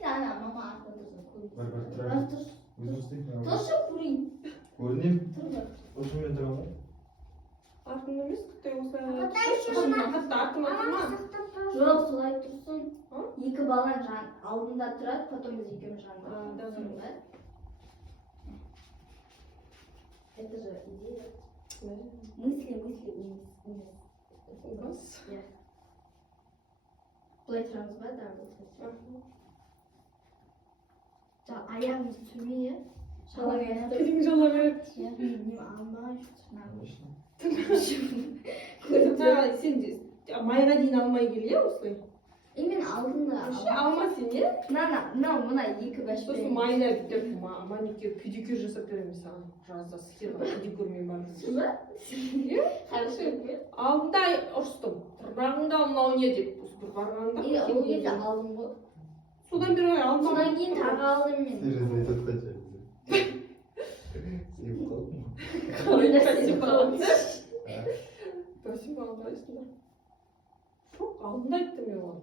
Yani ama arkadaşım. Бір тұр. Өзің істейін. Тошы көрейін. Көрінем. Тұр бір. Осымен тұра ма? Артын емес, күтте осылай. Артыма жоқ, солай тұрсын. Екі балаң алдында тұрады, потом біз екеуміз жанында. Это же идея. Мысли вниз. Былай тұрамыз ба, да? Аяғымыз төмен, шала береді. Келің жала береді. Мен алмай Сен майға дейін алмай кел, е, осылай. Мен алдында. Алма сен, е? Мына екі бәшпен. Сосын майына бүйтіп маникюр, педикюр жасап беремін саған. Жазда сиырға педикюрмен бардым. Ба? Хорошо. Алдында ұрыстым. Тырнағыңда мынау не деп бір барғанда. Ол кезде алдым ғой. Содан бері алдым. Содан кейін тағы алдым мен. Серьезно айтып қанша бізде. Сеніп қалдың ба? Спасибо алдырайсың ба? Жоқ, алдында айттым мен оған.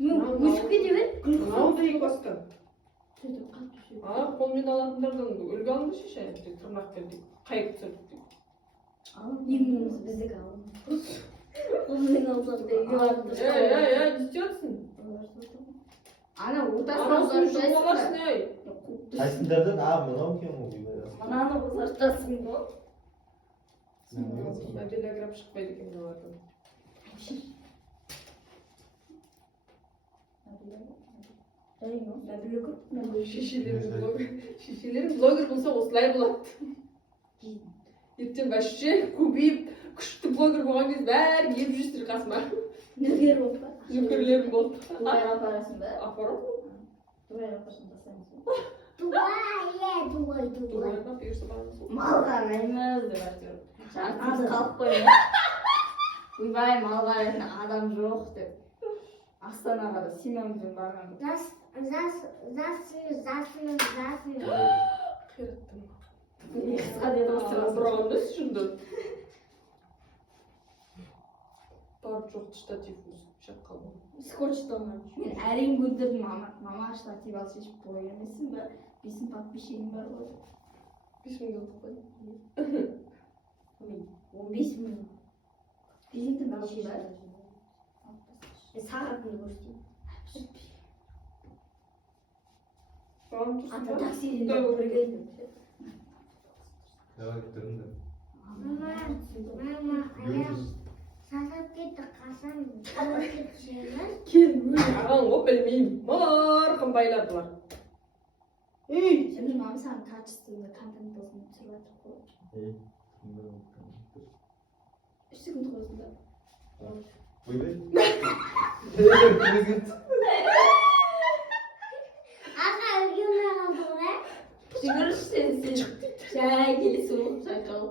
Өсіп кете бер. Мынау да екі басқа. Сөйтіп қатты сөйтіп. Қолмен алатындардан үлгі алыңды шешайын деп тырнақ бердік. Қайып түсірдік деп. Еңіміз біздікі алдым. Қолмен алсақ да үйге барып не істейатсың? Ана ортасына Анасын ұзартасың жұлғаларсың, ба? ей. Қайсындардан? Мынау екен ғой. Мынаны ұзартасың ғой. Телеграф шықпайды екен олардан. Шешелерім блогер болса осылай болады. Ертең вообще көбейіп, күшті блогер болған кез бәрін еп жүрсің қасыма. Нөкер болып па? Нөкерлерім болды. Дубайға апарасың ба? Апарамын. Дубайға апарсың тастаймыз ба? Дубай. Дубайға бұйырса барамыз. Мал қараймыз деп айтып. Жартымыз қалып қойды. Ойбай, мал қарайтын адам жоқ деп. Астанаға да семьямызбен барған. Қираттым. Қысқа деді осы. Бұрағанда шынды. Бар жоқ штатив шақ қалды. Скотчтан. Мен әрең көндірдім мама штатив алып шешіп қой емесің ба? 5 подписчигім бар ғой. 5.000 қылып қой. 15 мың. Кезектің балшы бар. Сағатын көрсетейін. Ата таксиден бір келдім. Давай тұрыңдар. Мама, сағат кетті қасам. Кел, ағаң ғой білмеймін. Марқын байладылар. Ей! Şimdi mami sen качественный контент болсын деп түсіріп жатыр ғой. Үш секунд қойсын да. Ойбай. Аға үлгермей қалды ғой. Жүгіріш сен. Жай келесі болып шайқал.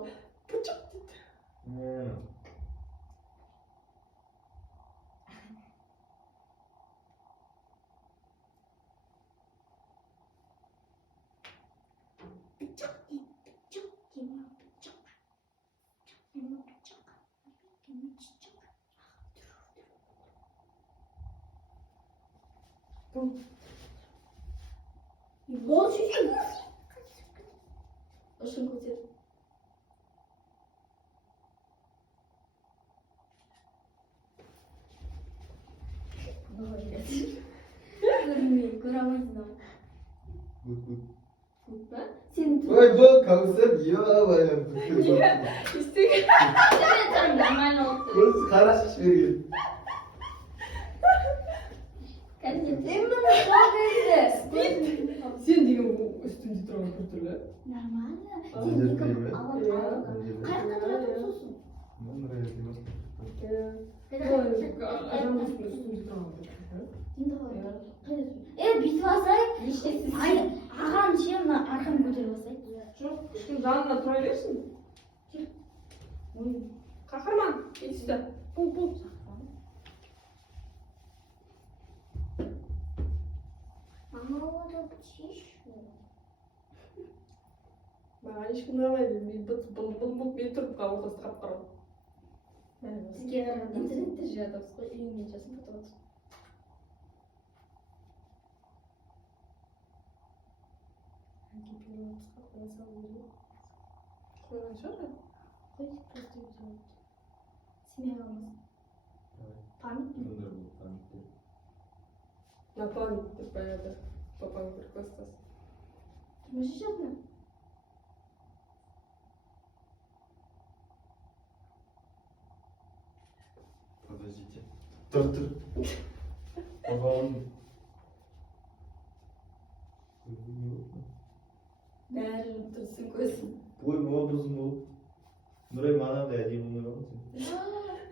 Бол шешін. Ұшын көтер. Көре алмайсың ау. Good ба? Сен Ой, бұл концерт, ё-моё. İstеген. нормально oldu. Бұл қараш берген. Именно сол кезде. Сен деген үстінде тұрған бір түрлі. Нормально. Ана Сен жерде екі ме? қайақта тұратын сосын. Адамның үстінде тұрған бір түрлі. Бүйтіп алсай, ештеңсіз. Ағам ше мына арқаны көтеріп алсай. Жоқ, үстің жанына тұра берсін. Қаһарман, кетісті. Бұл. Мама отырып шешті. Маған ешкім ұнамайды. Мен тұрып қалып ортасы қап-қара. Сізге қарап интернетте жатырсыз ғой, үйіңде жасын фото аласыз. Koygan шығар. Семьямыз. Память. Bunlar bu pamuklar. Напамять деп баяғыда папаң бір класстас. Тұрмыс жатыр. Подождите. Dur. Babam. Бәрі тұрсын көзін. Ой, образ мол. Нұрай мана да әдейі болмай қалды.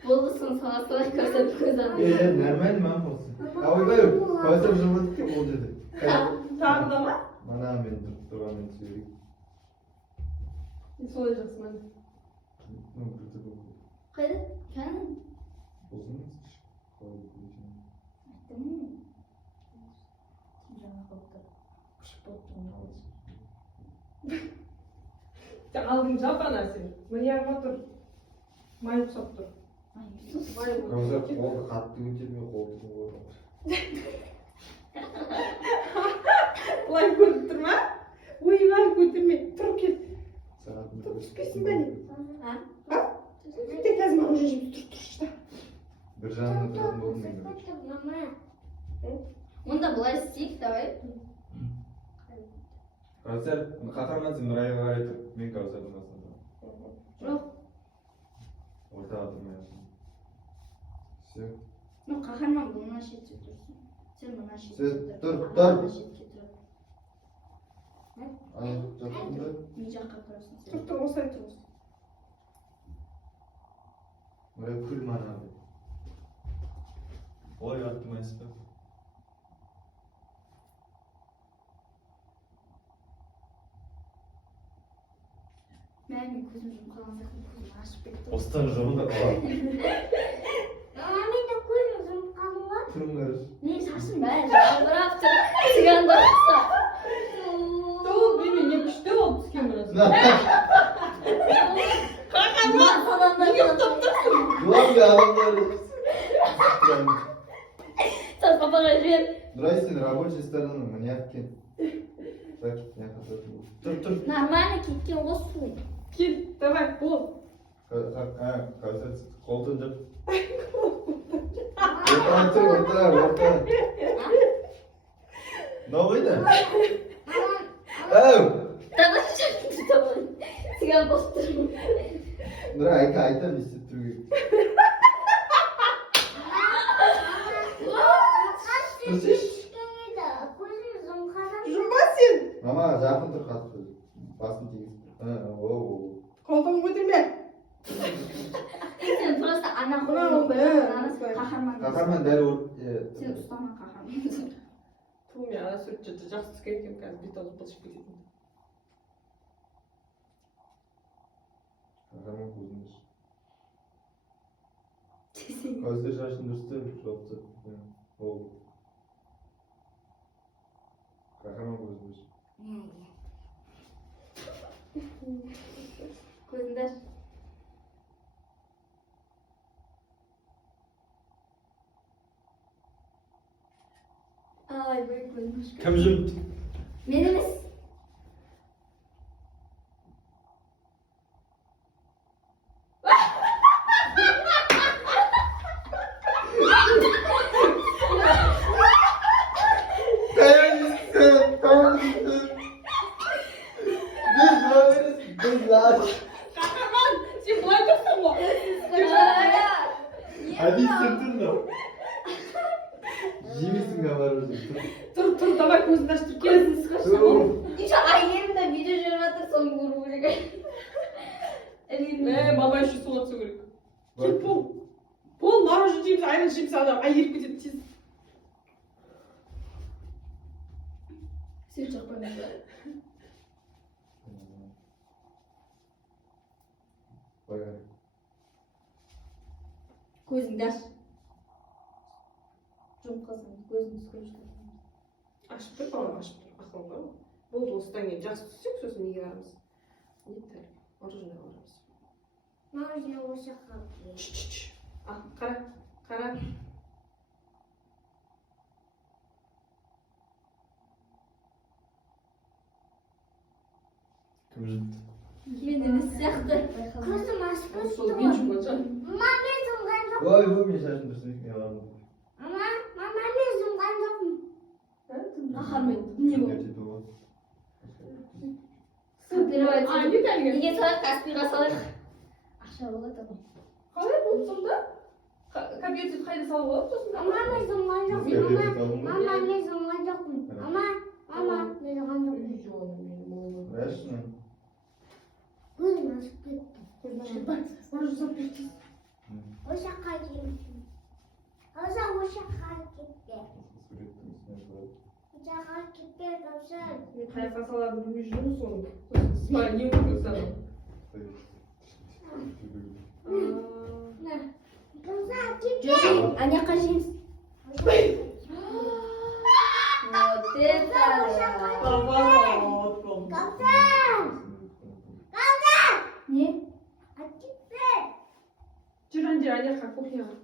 Болысын саласылай көзіп көз алды. Нормально мам болсын. А ойбай, қазір жылыдық деп ол деді. Тағы да ма? Мана мен тұрып тұрғанмен сөйлейік. Солай жақсы ма? Қайда? Кәні? Болсын. Айттым. Жаңа қылды. Қышып болып тұрмын. Алдың жапана сен. Міне ағма тұр. Май ұқсап тұр. Қазір қолды қатты көтермей қолды қойған. Бұлай көріп тұр ма? Ойбай көтерме. Тұр кет. Сағатын Тұр түспесін бәне. А? Тек қазір маған уже жеп тұр шыда. Bir жанында тұратын болдым мен. Мама. Мұнда былай істейік, давай. Қазір қаһармансың Нұрайға қарай тұр. Мен Кәусардың басында. Жоқ. Ортаға тұрмайсың. Все. Ну, қаһарман бұл мына шетте тұрсын. Сен мына шетте Сен тұр. тұр. Мына шетке тұр. Ай, жаттың ба? Не жаққа тұрасың сен? Тұр осылай тұр. Нұрай күл мана. Ой, аттымайсыз ба? Мен көзім жұмқалған сақын көзім ашып кетті. Осыдан жолында қалады. Мама, мен де көзім жұмып қалдым ба? Тұрыңдар. Не шашым бәрі жабырап тұр. Сиганда ұқса. Тұл бері не күшті болып түскен біраз. Қаһарман санамдар ұйықтап тұрсың. Ulan be adamlar. Сен папаға жібер. Нұрай сен рабочий стороны маньяк екен. Так, я хотел. Тұр. Нормально кеткен осы. Кел, давай, бол. Қазір қолды деп. Орта. Новый да? Әу! Давай шапканы табайын. Сиган болып тұрмын. Нұрай айтам не істеп тұру керек. Көзім жұмқадым. Жұмба сен. Мама жақын тұр қатты. Басын тегіз тұр. Қолтығын көтерме. Сен просто ана қолын қаһарман. Қаһарман дәл Сен ұстама қаһарман. Тұл мен ана сурет жақсы түскен екен қазір бет алып былшып кететін. Қаһарман көзін дұрыс. Көзді шашын дұрысты жоқты. Ол. Қаһарман көзін дұрыс. Көзіңді аш. Ай, бір көзім ашып. Кім жұмды? Мен емес. Қаһарман, сен былай тұрсың ғой. Hadi sırtın da. Жемесің абарып жүр. Тұр, давай көзіңді ашып тұр. Кел. Еще әйелімді видео жүріп жатыр, соны көру керек. Мама еще суға түсу керек. Кел, бол, мороженое жейміз, айран жейміз, адам айырып кетеді тез. Сен жақпаймын. Көзіңді аш. Жұмып қалсаң, көзіңді көріп жатыр. Ашып тұр, балам ашып тұр. Ақылға ғой. Болды, осыдан кейін жақсы түссек, сосын неге барамыз? Не тәл? Мороженое барамыз. Мороженое осы қалды. Қара. Мен емес сияқты. көзім ашып Сол кетті мен ғой. жұмғанша. Мама мен жұмған жоқпын. Ой, бұл мен шашын дұрыс екен, ладно. Мама мен жұмған жоқпын. Ахармен не болды? Ертеде ғой. Перевод. А, не тәлге. Неге салайық, Каспийға салайық. Ақша болады ғой. Қалай болды сонда? Кабинет қайда салып болады сосын? Мама мен жұмған жоқпын. Мама мен жұмған жоқпын. Мама мен жұмған жоқпын. Рәшін. көзім ашып кетті. Көзін ашып бар. Бар жасап кетті. О жаққа кетті. О жаққа кетті. Суреттің үстіне шығады. О жаққа кетті Кәусар. Мен қай жаққа саларын білмей жүрмін соны. Сосын Смайль не өтіп саған? Кәусар кетті. Жөкей, ана жаққа жейміз. Вот это да. Кәусар. Не? Кетті. Жүр ана жаққа кухняға.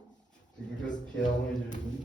Сен как раз қия алмай жүретін.